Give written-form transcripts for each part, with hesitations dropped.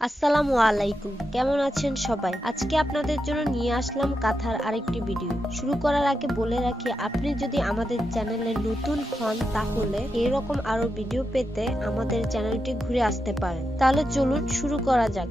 আসসালামু আলাইকুম, কেমন আছেন সবাই? আজকে আপনাদের জন্য নিয়ে আসলাম কাঁথার আরেকটি ভিডিও। শুরু করার আগে বলে রাখি, আপনি যদি আমাদের চ্যানেলে নতুন হন তাহলে এরকম আরো ভিডিও পেতে আমাদের চ্যানেলটি ঘুরে আসতে পারেন। তাহলে চলুন শুরু করা যাক।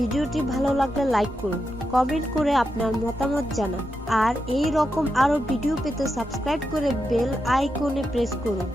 ভিডিওটি ভালো লাগলে লাইক করুন, কমেন্ট করে আপনার মতামত জানান, আর এই রকম আরো ভিডিও পেতে সাবস্ক্রাইব করে বেল আইকনে প্রেস করুন।